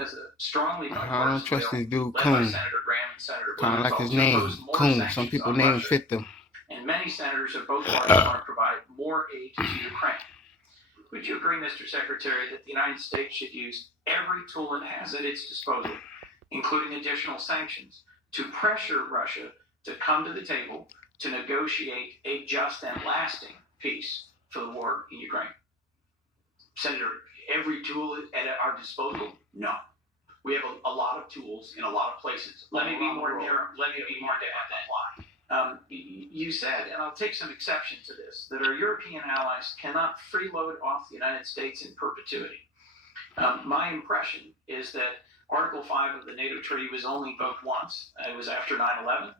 has a strongly I don't trust this dude, led by Coon. Senator Graham and Senator Kind of like Blumenthal his to name, impose more Coon. Some sanctions people on names Russia. fit them. And many senators of both parties want to provide more aid to Ukraine. Would you agree, Mr. Secretary, that the United States should use every tool it has at its disposal, including additional sanctions, to pressure Russia to come to the table to negotiate a just and lasting peace for the war in Ukraine? Senator, every tool at our disposal? No. We have a lot of tools in a lot of places. Let me be more narrow. Apply. You said, and I'll take some exception to this, that our European allies cannot freeload off the United States in perpetuity. My impression is that Article 5 of the NATO Treaty was only invoked once. It was after 9/11.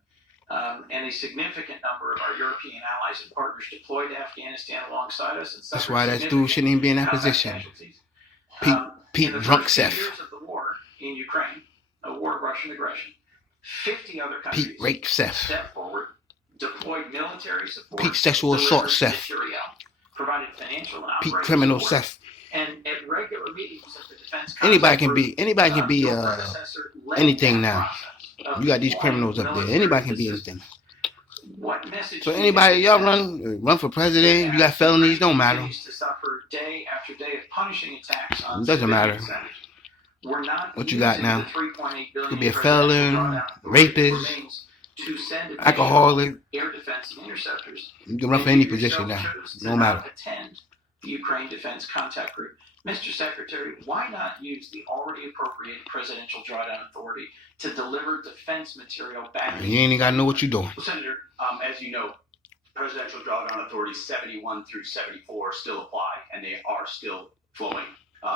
And a significant number of our European allies and partners deployed to Afghanistan alongside us. And that's why that dude shouldn't even be in that position. Pete Drunken years of the war in Ukraine, a war of Russian aggression, 50 other countries Pete Rape Seth. stepped forward, deployed military support, Pete Sexual Assault delivered Seth. materiel, provided financial and Pete operational Criminal support, Seth. and at regular meetings of the Defense Anybody Contact can be Group, your predecessor led anything that now. process of You got these deploying criminals up there. military Anybody can be assistance. anything. What message So do you anybody, think y'all that run for president, you got felonies, don't matter. continues to suffer day after day of punishing attacks on It doesn't matter. civilian centers? We're not What you got using now? the $3.8 billion Could be a presidential felon, drawdown rapist, remains to send alcoholic. air defense and interceptors. You can run for any position now. No matter. Attend the Ukraine Defense Contact Group. Mr. Secretary, why not use the already appropriated presidential drawdown authority to deliver defense material back? You ain't got to know what you're doing. Well, Senator, as you know, presidential drawdown authorities 71 through 74 still apply, and they are still flowing.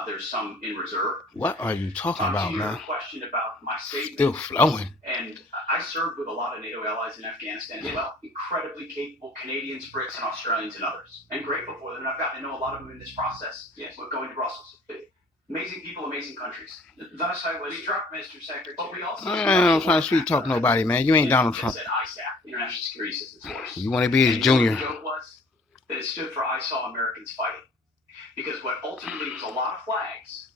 There's some in reserve. What are you talking about, to your man? question about my statement. Still flowing. And I served with a lot of NATO allies in Afghanistan as well. Incredibly capable Canadians, Brits, and Australians, and others. And grateful for them. And I've gotten to know a lot of them in this process. Yes. Going to Brussels. Amazing people, amazing countries. Thus, I was struck, Mr. Secretary. But we also I'm trying to sweet talk nobody, man. You ain't Donald Trump. It said ISAF, International Security Assistance Force. You want to be his And junior. The joke was that it stood for I saw Americans fighting. Because what ultimately was a lot of flags,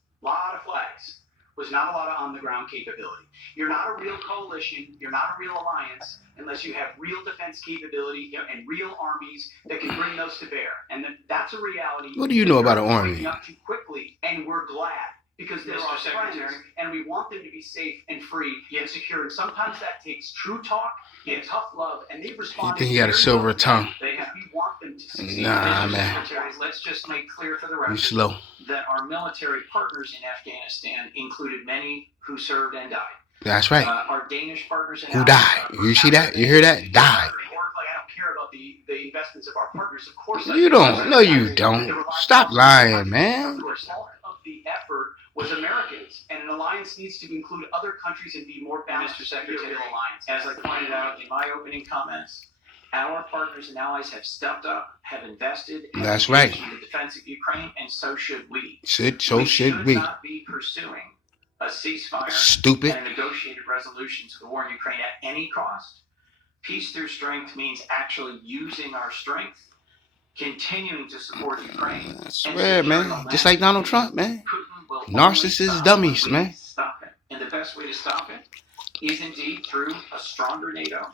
was not a lot of on-the-ground capability. You're not a real coalition, you're not a real alliance, unless you have real defense capability and real armies that can bring those to bear. And that's a reality. What do you know about an army? Waking up too quickly, and we're glad. Because they're Mr. our Secretary. friends, and we want them to be safe and free and secure. And sometimes that takes true talk and tough love, and they respond. You think he got a silver tongue? We want them to succeed. Nah, Mr. man. Secretary, let's just make clear for the You record slow. that our military partners in Afghanistan included many who served and died. That's right. Our Danish partners in Who died? You see that? You hear that? Died. I don't care about the investments of our partners. Of course, You don't. No, you don't. Stop lying, man. Part of the effort was Americans, and an alliance needs to include other countries and be more balanced. Mr. Secretary, alliance. as I pointed out in my opening comments, our partners and allies have stepped up, have invested That's right. in the defense of Ukraine, and so should we. So should we. not be pursuing a ceasefire Stupid. and a negotiated resolution to the war in Ukraine at any cost. Peace through strength means actually using our strength, continuing to support Ukraine. I swear, man. Just like Donald Trump, man. Putin will Narcissist only stop dummies, when we man. Stop it. And the best way to stop it is indeed through a stronger NATO.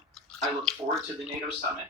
I look forward to the NATO summit